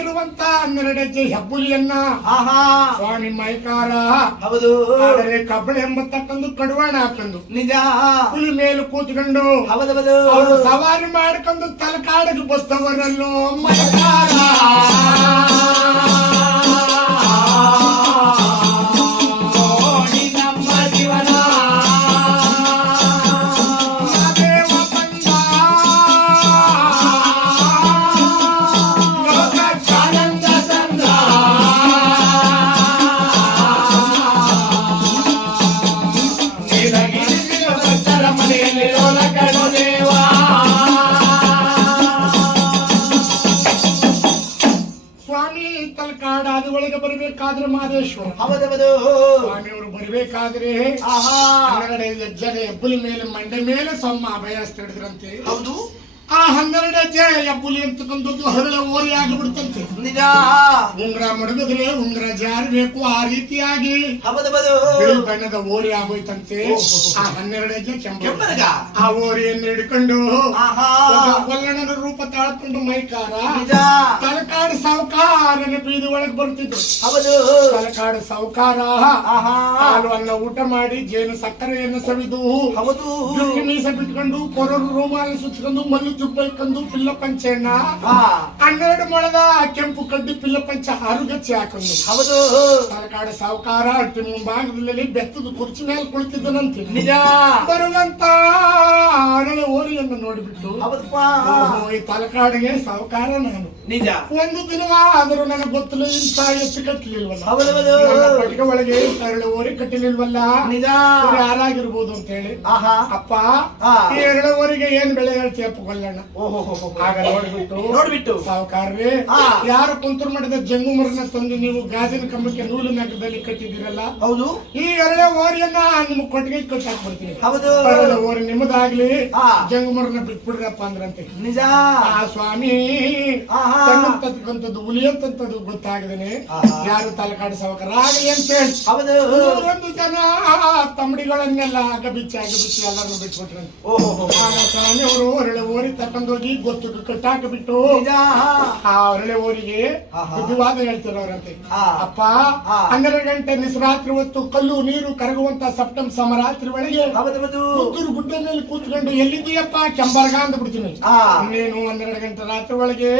ಇರುವಂತ 12 ಹೆಜ್ಜೆ ಹೆಬ್ಬುಲಿಯನ್ನ ಸ್ವಾಮಿ ಮೈಕಾರ ಹೌದು. ಆದರೆ ಕಬ್ಬಳ ಎಂಬತಕ್ಕಂದು ಕಡುವಾಣ ಹಾಕೊಂಡು ನಿಜ. ಹುಲಿ ಮೇಲೆ ಕೂತ್ಕೊಂಡು ಹೌದೌದು. ಅವರು ಸವಾರಿ ಮಾಡ್ಕೊಂಡು ತಲಕಾಡಿಗೆ ಬಸ್ತವರಲ್ಲೋ ಮೈಕಾರ ತಲಕಾಡಾದ ಒಳಗೆ ಬರಬೇಕಾದ್ರೆ ಮಹದೇಶ್ವರ ಹೌದೌದು. ಸ್ವಾಮಿಯವರು ಬರಬೇಕಾದ್ರೆ 12 ಹೆಜ್ಜೆ ಹೆಬ್ಬುಲಿ ಮೇಲೆ ಮಂಡೆ ಮೇಲೆ ಸೊಮ್ಮ ಅಭಯ ಹಿಡಿದ್ರಂತೆ. ಹೌದು. ಆ 12 ಹೆಜ್ಜೆ ಹೆಬ್ಬುಲಿ ಅಂತಕ್ಕಂಥದ್ದು ಹರಳ ಓರಿ ಆಗಿಬಿಡ್ತಂತೆ. ನಿಜ. ಉಂಗ್ರ ಮಡಗಿದ್ರೆ ಉಂಗ್ರ ಜಾರಬೇಕು ಆ ರೀತಿಯಾಗಿ ಹೌದೌದು. ಬಿಳಿ ಬಣ್ಣದ ಓರಿ ಆಗೋಯ್ತಂತೆ. ಆ 12 ಹೆಜ್ಜೆ ಕೆಂಪರಗ ಆ ಓರಿಯನ್ನು ಹಿಡ್ಕೊಂಡು ಕೊಲ್ಲಣ್ಣನ ರೂಪ ತಾಳ್ಕೊಂಡು ಮೈಕಾರ ತಲಕಾಡು ಸಾವುಕಾರನ ಬೀದಿ ಒಳಗೆ ಬರ್ತಿದ್ರು. ಹೌದು. ತಲಕಾಡು ಸಾವುಕಾರ ಹಾಲು ಅನ್ನ ಊಟ ಮಾಡಿ ಜೇನು ಸಕ್ಕರೆಯನ್ನು ಸವಿದು ಹೌದು ಮೀಸೆ ಬಿಟ್ಕೊಂಡು ಕೊರರು ರೋಮಾಲ ಸುತ್ಕೊಂಡು ಮಲ್ಲು ಜುಬ್ಬೈಕೊಂಡು ಪಿಲ್ಲ ಪಂಚೆಯನ್ನ 12 ಮೊಳದ ಕೆಂಪು ಕಡ್ಡಿ ಪಿಲ್ಲ ಪಂಚ ಹಾರುಗಚ್ಚಿ ಹಾಕೊಂಡು ಹೌದು. ತಲಕಾಡು ಸಾವುಕಾರ ಅಟ್ಟಿ ಮುಂಭಾಗದಲ್ಲಿ ಬೆತ್ತದ ಕುರ್ಚಿ ಮೇಲೆ ಕುಳಿತಿದ್ದನಂತೆ. ನಿಜ. ಬರುವಂತ ಅರಳೆ ಓರಿಯನ್ನು ನೋಡಿಬಿಟ್ಟು ಈ ತಲಕಾಡಿಗೆ ಸಾವುಕಾರ ನಾನು ನಿಜ. ಒಂದು ದಿನವಾದರೂ ನನಗೆ ಗೊತ್ತಿಲ್ಲ ಇಂತ ಹೆಚ್ಚು ಕಟ್ಟಲಿಲ್ವಲ್ಲ. ಹೌದೌದು. ಪಟ್ಟಿಗೆ ಒಳಗೆ ಅರಳೆ ಓರಿ ಕಟ್ಟಲಿಲ್ವಲ್ಲ. ನಿಜ. ಯಾರಾಗಿರ್ಬೋದು ಅಂತ ಹೇಳಿ ಅಪ್ಪ ಈ ಎರಳೆ ಓರಿಗೆ ಏನ್ ಬೆಳೆ ಹೇಳ್ತೀಯಪ್ಪ ಗೊಲ್ಲಣ್ಣ. ಆಗ ನೋಡ್ಬಿಟ್ಟು ಸಾವುಕಾರ್ರಿ ಯಾರು ಕುಂತೂರು ಮಠದ ಜಂಗು ಮರನ ತಂದು ನೀವು ಗಾಜಿನ ಕಂಬಕ್ಕೆ ನೂಲು ನಗರದಲ್ಲಿ ಕಟ್ಟಿದ್ದೀರಲ್ಲ. ಹೌದು. ಈ ಎರಳೆ ಓರಿಯನ್ನ ನಿಮ್ಗೆ ಕೊಟ್ಟಿಗೆ ಕಟ್ಟಿ ಹಾಕ್ಬಿಡ್ತೀನಿ. ಹೌದು. ಎರಳೆ ಓರಿ ನಿಮ್ಮದಾಗ್ಲಿ ಜಂಗು ಮರನ ಬಿಟ್ಬಿಡ್ರಪ್ಪ ಅಂದ್ರಂತೆ. ನಿಜ. ಆ ಸ್ವಾಮಿ ತಕ್ಕಂಥದ್ದು ಹುಲಿ ಅಂತದ್ದು ಗೊತ್ತಾಗದೇನೆ ಯಾರು ತಲಕಾಡು ಸಾವುಕಾರ ಆಗಲಿ ಅಂತ ಹೇಳಿ ಹೌದು 1 ಜನ ತಮ್ಮಡಿಗಳನ್ನೆಲ್ಲ ಅಗಬಿಚ್ಚಿ ಎಲ್ಲರೂ ಬಿಟ್ಬಿಟ್ರಂತೆ. ಆಗ ಸ್ವಾಮಿ ಅವರು ಹೊರಳೆ ಓರಿ ತಕೊಂಡೋಗಿ ಗೊತ್ತು ಕಟ್ಟಾಕಬಿಟ್ಟು ಆ ಹೊರಳೆ ಓರಿಗೆ ಬುದ್ಧಿವಾದ ಹೇಳ್ತಿರೋರಂತೆ. ಅಪ್ಪ 12 ಗಂಟೆ ನಿಸರಾತ್ರಿ ಹೊತ್ತು ಕಲ್ಲು ನೀರು ಕರಗುವಂತ ಸೆಪ್ಟೆಂಬರ್ ಸಮರಾತ್ರಿ ಒಳಗೆ ಪುತ್ತೂರು ಗುಡ್ಡ ಮೇಲೆ ಕೂತ್ಕೊಂಡು ಎಲ್ಲಿದ್ದೀಯಪ್ಪ ಕೆಂಬರ್ಗ ಅಂದ್ ಬಿಡ್ತೀನಿ. ನೀನು 12 ಗಂಟೆ ರಾತ್ರಿ ಒಳಗೆ